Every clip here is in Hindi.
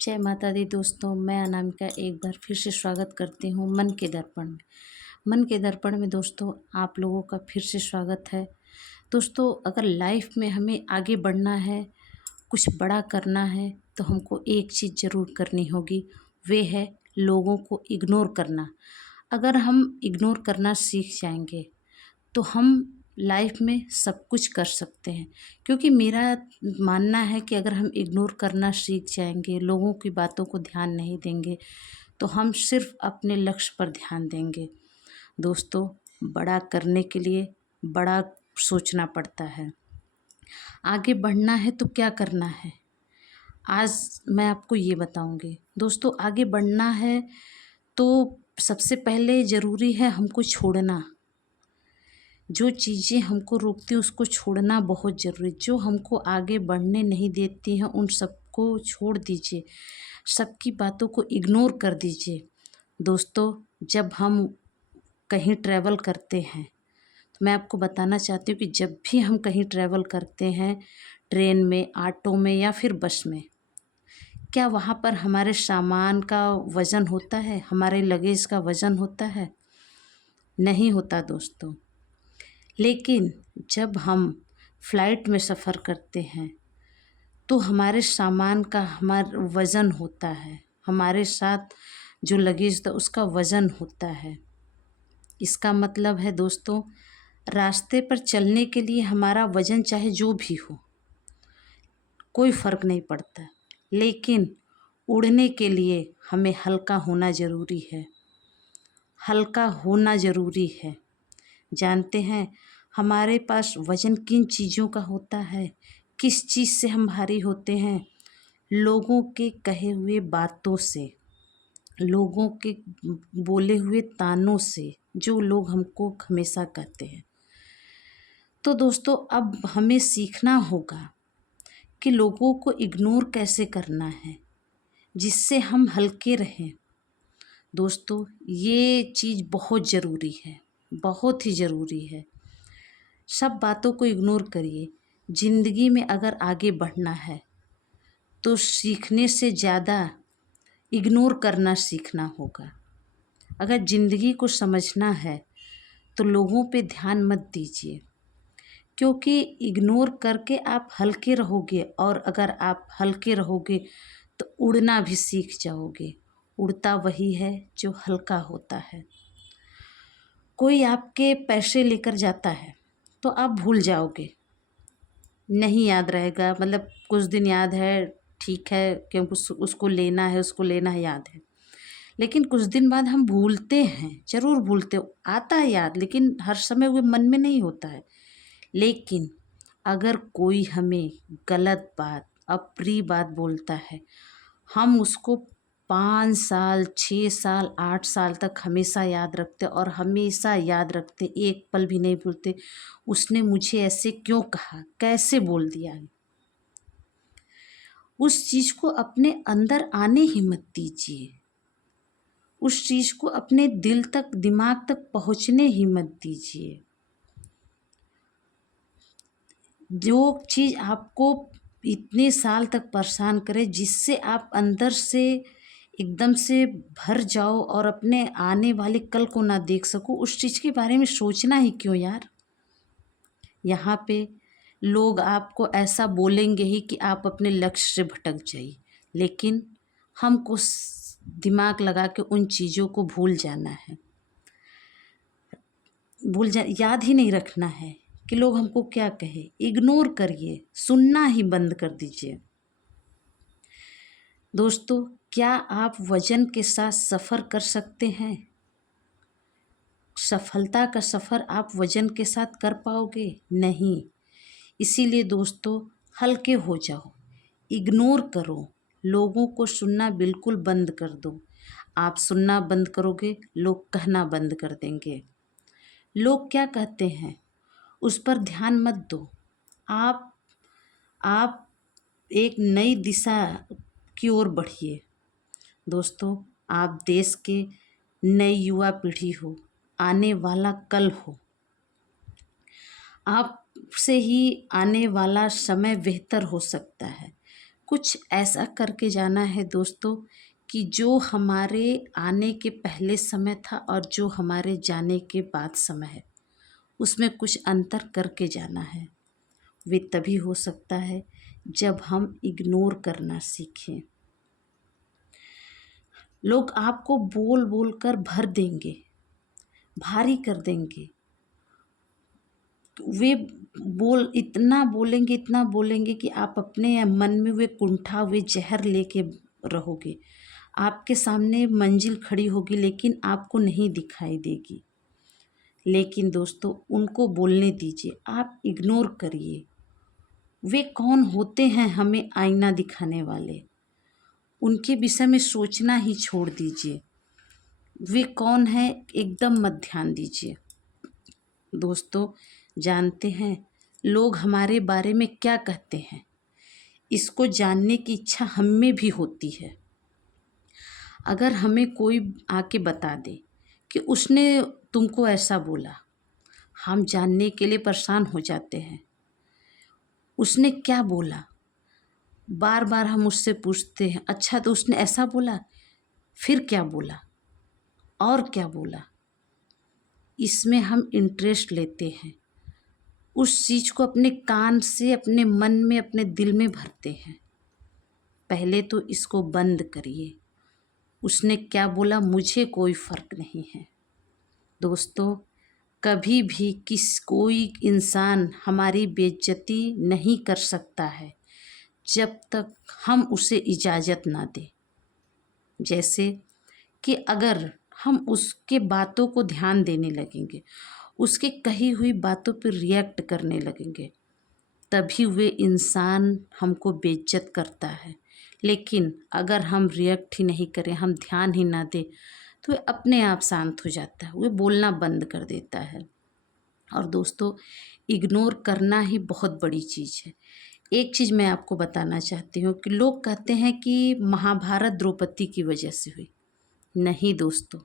जय माता दी दोस्तों, मैं अनामिका एक बार फिर से स्वागत करती हूँ मन के दर्पण में। मन के दर्पण में दोस्तों आप लोगों का फिर से स्वागत है। दोस्तों अगर लाइफ में हमें आगे बढ़ना है, कुछ बड़ा करना है, तो हमको एक चीज़ ज़रूर करनी होगी, वे है लोगों को इग्नोर करना। अगर हम इग्नोर करना सीख जाएंगे तो हम लाइफ में सब कुछ कर सकते हैं। क्योंकि मेरा मानना है कि अगर हम इग्नोर करना सीख जाएंगे, लोगों की बातों को ध्यान नहीं देंगे, तो हम सिर्फ अपने लक्ष्य पर ध्यान देंगे। दोस्तों बड़ा करने के लिए बड़ा सोचना पड़ता है। आगे बढ़ना है तो क्या करना है, आज मैं आपको ये बताऊंगी। दोस्तों आगे बढ़ना है तो सबसे पहले ज़रूरी है हमको छोड़ना। जो चीज़ें हमको रोकती हैं उसको छोड़ना बहुत ज़रूरी। जो हमको आगे बढ़ने नहीं देती हैं उन सबको छोड़ दीजिए, सबकी बातों को इग्नोर कर दीजिए। दोस्तों जब हम कहीं ट्रैवल करते हैं तो मैं आपको बताना चाहती हूँ कि जब भी हम कहीं ट्रैवल करते हैं, ट्रेन में, ऑटो में या फिर बस में, क्या वहाँ पर हमारे सामान का वज़न होता है, हमारे लगेज का वज़न होता है? नहीं होता दोस्तों। लेकिन जब हम फ्लाइट में सफ़र करते हैं तो हमारे सामान का हमारा वज़न होता है, हमारे साथ जो लगेज था उसका वज़न होता है। इसका मतलब है दोस्तों, रास्ते पर चलने के लिए हमारा वज़न चाहे जो भी हो, कोई फ़र्क नहीं पड़ता, लेकिन उड़ने के लिए हमें हल्का होना ज़रूरी है। हल्का होना ज़रूरी है। जानते हैं हमारे पास वज़न किन चीज़ों का होता है, किस चीज़ से हम भारी होते हैं? लोगों के कहे हुए बातों से, लोगों के बोले हुए तानों से, जो लोग हमको हमेशा कहते हैं। तो दोस्तों अब हमें सीखना होगा कि लोगों को इग्नोर कैसे करना है जिससे हम हल्के रहें। दोस्तों ये चीज़ बहुत ज़रूरी है, बहुत ही ज़रूरी है। सब बातों को इग्नोर करिए। ज़िंदगी में अगर आगे बढ़ना है तो सीखने से ज़्यादा इग्नोर करना सीखना होगा। अगर ज़िंदगी को समझना है तो लोगों पे ध्यान मत दीजिए, क्योंकि इग्नोर करके आप हल्के रहोगे, और अगर आप हल्के रहोगे तो उड़ना भी सीख जाओगे। उड़ता वही है जो हल्का होता है। कोई आपके पैसे लेकर जाता है तो आप भूल जाओगे, नहीं याद रहेगा, मतलब कुछ दिन याद है, ठीक है, क्योंकि उसको लेना है, उसको लेना है, याद है। लेकिन कुछ दिन बाद हम भूलते हैं, ज़रूर भूलते हो, आता है याद, लेकिन हर समय वो मन में नहीं होता है। लेकिन अगर कोई हमें गलत बात, अप्रिय बात बोलता है, हम उसको 5 साल, 6 साल, 8 साल तक हमेशा याद रखते, और हमेशा याद रखते, एक पल भी नहीं भूलते, उसने मुझे ऐसे क्यों कहा, कैसे बोल दिया। उस चीज़ को अपने अंदर आने ही मत दीजिए, उस चीज़ को अपने दिल तक, दिमाग तक पहुँचने ही मत दीजिए। जो चीज़ आपको इतने साल तक परेशान करे, जिससे आप अंदर से एकदम से भर जाओ और अपने आने वाले कल को ना देख सको, उस चीज़ के बारे में सोचना ही क्यों यार। यहाँ पे लोग आपको ऐसा बोलेंगे ही कि आप अपने लक्ष्य से भटक जाइए, लेकिन हमको दिमाग लगा के उन चीज़ों को भूल जाना है, याद ही नहीं रखना है कि लोग हमको क्या कहे। इग्नोर करिए, सुनना ही बंद कर दीजिए। दोस्तों क्या आप वजन के साथ सफ़र कर सकते हैं? सफलता का सफ़र आप वजन के साथ कर पाओगे? नहीं। इसीलिए दोस्तों हल्के हो जाओ, इग्नोर करो, लोगों को सुनना बिल्कुल बंद कर दो। आप सुनना बंद करोगे, लोग कहना बंद कर देंगे। लोग क्या कहते हैं उस पर ध्यान मत दो। आप एक नई दिशा की ओर बढ़िए। दोस्तों आप देश के नई युवा पीढ़ी हो, आने वाला कल हो। आपसे ही आने वाला समय बेहतर हो सकता है। कुछ ऐसा करके जाना है दोस्तों कि जो हमारे आने के पहले समय था और जो हमारे जाने के बाद समय है, उसमें कुछ अंतर करके जाना है। वे तभी हो सकता है जब हम इग्नोर करना सीखें। लोग आपको बोल बोल कर भर देंगे, भारी कर देंगे। वे इतना बोलेंगे कि आप अपने मन में वे कुंठा, वे जहर लेके रहोगे। आपके सामने मंजिल खड़ी होगी लेकिन आपको नहीं दिखाई देगी। लेकिन दोस्तों, उनको बोलने दीजिए, आप इग्नोर करिए। वे कौन होते हैं हमें आईना दिखाने वाले? उनके विषय में सोचना ही छोड़ दीजिए। वे कौन है एकदम मत ध्यान दीजिए। दोस्तों, जानते हैं लोग हमारे बारे में क्या कहते हैं? इसको जानने की इच्छा हम में भी होती है। अगर हमें कोई आके बता दे कि उसने तुमको ऐसा बोला, हम जानने के लिए परेशान हो जाते हैं। उसने क्या बोला? बार बार हम उससे पूछते हैं, अच्छा तो उसने ऐसा बोला, फिर क्या बोला और क्या बोला? इसमें हम इंटरेस्ट लेते हैं, उस चीज़ को अपने कान से, अपने मन में, अपने दिल में भरते हैं। पहले तो इसको बंद करिए। उसने क्या बोला, मुझे कोई फ़र्क नहीं है। दोस्तों, कभी भी कोई इंसान हमारी बेइज्जती नहीं कर सकता है जब तक हम उसे इजाज़त ना दें। जैसे कि अगर हम उसके बातों को ध्यान देने लगेंगे, उसके कही हुई बातों पर रिएक्ट करने लगेंगे, तभी वे इंसान हमको बेइज्जत करता है। लेकिन अगर हम रिएक्ट ही नहीं करें, हम ध्यान ही ना दें, तो वे अपने आप शांत हो जाता है, वे बोलना बंद कर देता है। और दोस्तों, इग्नोर करना ही बहुत बड़ी चीज़ है। एक चीज़ मैं आपको बताना चाहती हूँ कि लोग कहते हैं कि महाभारत द्रौपदी की वजह से हुई। नहीं दोस्तों,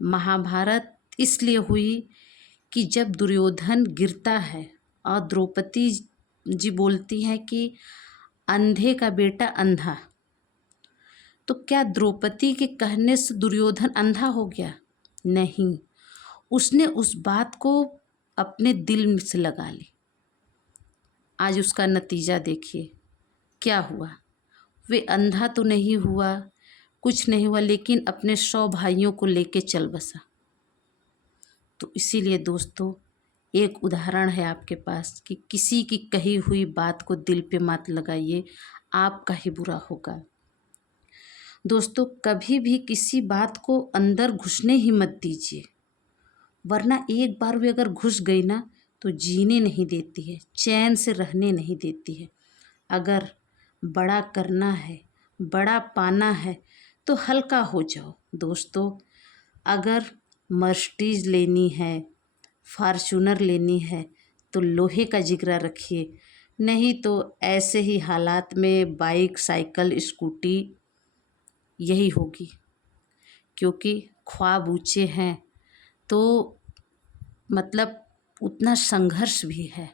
महाभारत इसलिए हुई कि जब दुर्योधन गिरता है और द्रौपदी जी बोलती हैं कि अंधे का बेटा अंधा, तो क्या द्रौपदी के कहने से दुर्योधन अंधा हो गया? नहीं, उसने उस बात को अपने दिल से लगा ली। आज उसका नतीजा देखिए क्या हुआ। वे अंधा तो नहीं हुआ, कुछ नहीं हुआ, लेकिन अपने 100 भाइयों को लेके चल बसा। तो इसीलिए दोस्तों, एक उदाहरण है आपके पास कि किसी की कही हुई बात को दिल पे मत लगाइए, आपका ही बुरा होगा। दोस्तों, कभी भी किसी बात को अंदर घुसने ही मत दीजिए, वरना एक बार वे अगर घुस गई ना तो जीने नहीं देती है, चैन से रहने नहीं देती है। अगर बड़ा करना है, बड़ा पाना है तो हल्का हो जाओ। दोस्तों, अगर मर्सिडीज लेनी है, फॉर्च्यूनर लेनी है तो लोहे का जिगरा रखिए, नहीं तो ऐसे ही हालात में बाइक, साइकिल, स्कूटी यही होगी। क्योंकि ख्वाब ऊंचे हैं तो मतलब उतना संघर्ष भी है।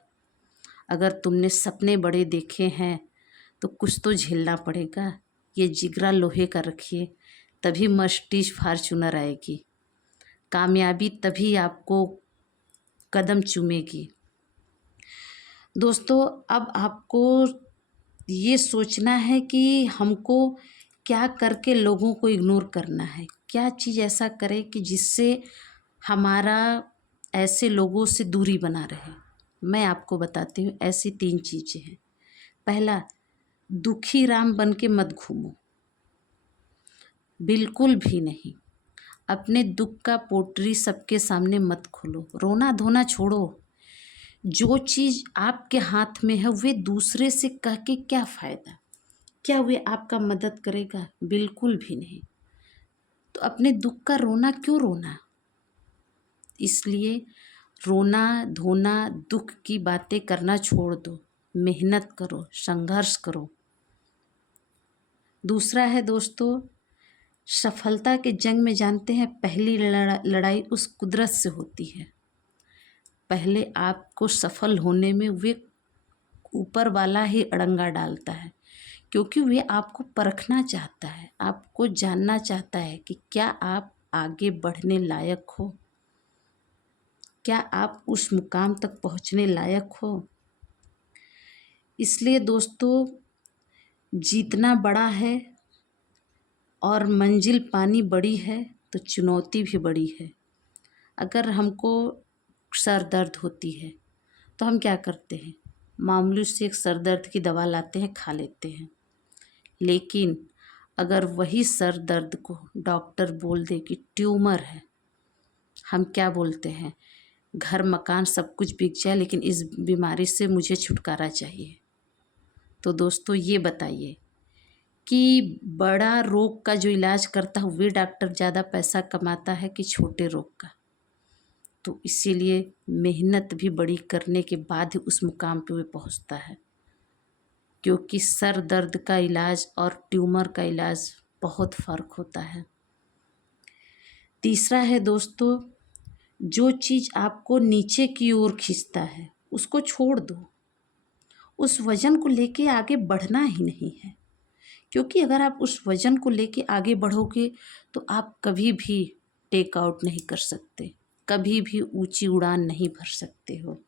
अगर तुमने सपने बड़े देखे हैं तो कुछ तो झेलना पड़ेगा। ये जिगरा लोहे का रखिए, तभी मर्सिडीज फॉर्च्यूनर आएगी। कामयाबी तभी आपको कदम चूमेगी। दोस्तों, अब आपको ये सोचना है कि हमको क्या करके लोगों को इग्नोर करना है, क्या चीज़ ऐसा करें कि जिससे हमारा ऐसे लोगों से दूरी बना रहे। मैं आपको बताती हूँ, ऐसी 3 चीज़ें हैं। पहला, दुखी राम बन के मत घूमो, बिल्कुल भी नहीं। अपने दुख का पोटरी सबके सामने मत खोलो, रोना धोना छोड़ो। जो चीज़ आपके हाथ में है वे दूसरे से कह के क्या फ़ायदा? क्या वे आपका मदद करेगा? बिल्कुल भी नहीं। तो अपने दुख का रोना क्यों रोना? इसलिए रोना धोना, दुख की बातें करना छोड़ दो, मेहनत करो, संघर्ष करो। दूसरा है दोस्तों, सफलता के जंग में जानते हैं पहली लड़ाई उस कुदरत से होती है। पहले आपको सफल होने में वे ऊपर वाला ही अड़ंगा डालता है, क्योंकि वे आपको परखना चाहता है, आपको जानना चाहता है कि क्या आप आगे बढ़ने लायक हो, क्या आप उस मुकाम तक पहुंचने लायक हो। इसलिए दोस्तों, जीतना बड़ा है और मंजिल पानी बड़ी है तो चुनौती भी बड़ी है। अगर हमको सर दर्द होती है तो हम क्या करते हैं, मामूली से एक सर दर्द की दवा लाते हैं, खा लेते हैं। लेकिन अगर वही सर दर्द को डॉक्टर बोल दे कि ट्यूमर है, हम क्या बोलते हैं, घर मकान सब कुछ बिक जाए लेकिन इस बीमारी से मुझे छुटकारा चाहिए। तो दोस्तों ये बताइए कि बड़ा रोग का जो इलाज करता है वे डॉक्टर ज़्यादा पैसा कमाता है कि छोटे रोग का। तो इसीलिए मेहनत भी बड़ी करने के बाद ही उस मुकाम पे वे पहुंचता है, क्योंकि सर दर्द का इलाज और ट्यूमर का इलाज बहुत फ़र्क होता है। तीसरा है दोस्तों, जो चीज़ आपको नीचे की ओर खींचता है उसको छोड़ दो, उस वजन को लेके आगे बढ़ना ही नहीं है। क्योंकि अगर आप उस वजन को लेके आगे बढ़ोगे तो आप कभी भी टेक आउट नहीं कर सकते, कभी भी ऊंची उड़ान नहीं भर सकते हो।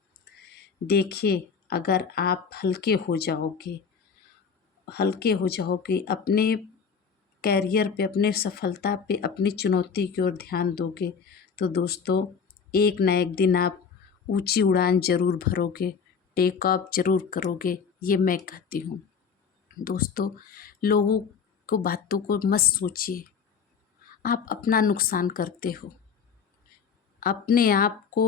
देखिए, अगर आप हल्के हो जाओगे अपने कैरियर पे, अपने सफलता पे, अपनी चुनौती की ओर ध्यान दोगे तो दोस्तों एक ना एक दिन आप ऊंची उड़ान ज़रूर भरोगे, टेक ऑफ ज़रूर करोगे, ये मैं कहती हूँ। दोस्तों, लोगों को बातों को मत सोचिए, आप अपना नुकसान करते हो। अपने आप को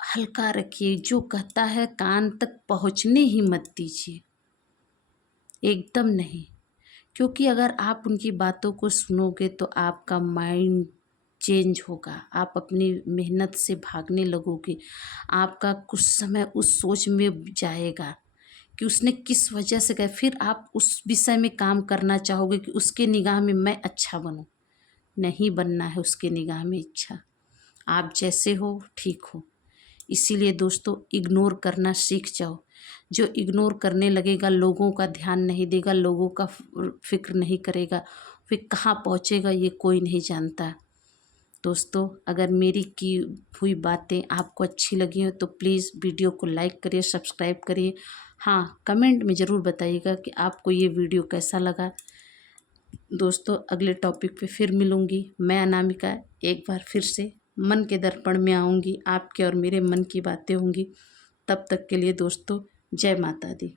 हल्का रखिए, जो कहता है कान तक पहुँचने ही मत दीजिए, एकदम नहीं। क्योंकि अगर आप उनकी बातों को सुनोगे तो आपका माइंड चेंज होगा, आप अपनी मेहनत से भागने लगोगे, आपका कुछ समय उस सोच में जाएगा कि उसने किस वजह से कहा, फिर आप उस विषय में काम करना चाहोगे कि उसके निगाह में मैं अच्छा बनूं। नहीं बनना है उसके निगाह में अच्छा, आप जैसे हो ठीक हो। इसीलिए दोस्तों, इग्नोर करना सीख जाओ। जो इग्नोर करने लगेगा, लोगों का ध्यान नहीं देगा, लोगों का फिक्र नहीं करेगा, फिर कहाँ पहुँचेगा ये कोई नहीं जानता। दोस्तों, अगर मेरी की हुई बातें आपको अच्छी लगी हो तो प्लीज़ वीडियो को लाइक करिए, सब्सक्राइब करिए। हाँ, कमेंट में ज़रूर बताइएगा कि आपको ये वीडियो कैसा लगा। दोस्तों, अगले टॉपिक पे फिर मिलूँगी मैं अनामिका, एक बार फिर से मन के दर्पण में आऊँगी, आपके और मेरे मन की बातें होंगी। तब तक के लिए दोस्तों, जय माता दी।